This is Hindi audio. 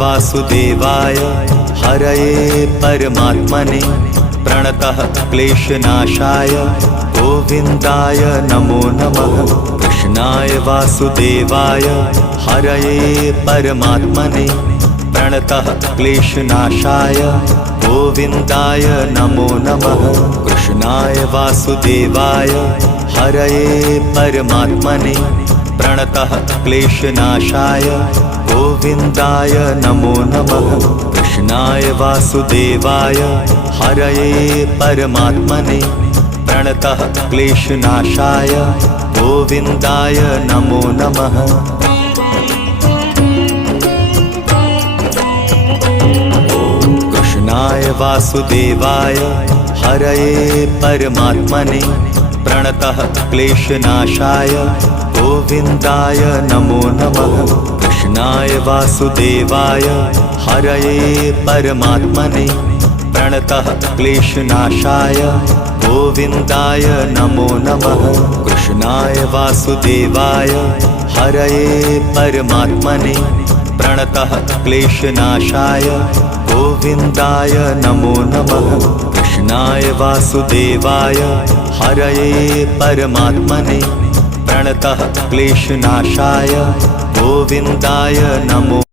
वासुदेवाय हरये परमात्मने प्रणतः क्लेशनाशाय गोविन्दाय नमो नमः। कृष्णाय वासुदेवाय हरये परमात्मने प्रणतः क्लेशनाशाय गोविन्दाय नमो नमः। कृष्णाय वासुदेवाय हरये परमात्मने प्रणतः क्लेशनाशाय गोविन्दाय नमो नमः। कृष्णाय वासुदेवाय हरये परमात्मने प्रणतः क्लेशनाशाय गोविन्दाय नमो नमः। कृष्णाय वासुदेवाय हरये परमात्मने प्रणतः क्लेशनाशाय गोविन्दाय नमो नमः। कृष्णाय वासुदेवाय हरये परमात्मने प्रणतः क्लेशनाशाय गोविन्दाय नमो नमः। कृष्णाय वासुदेवाय हरये परमात्मने प्रणतः क्लेशनाशाय गोविन्दाय नमो नमः। कृष्णाय वासुदेवाय हरये परमात्मने प्रणतः क्लेशनाशाय गोविन्दाय नमो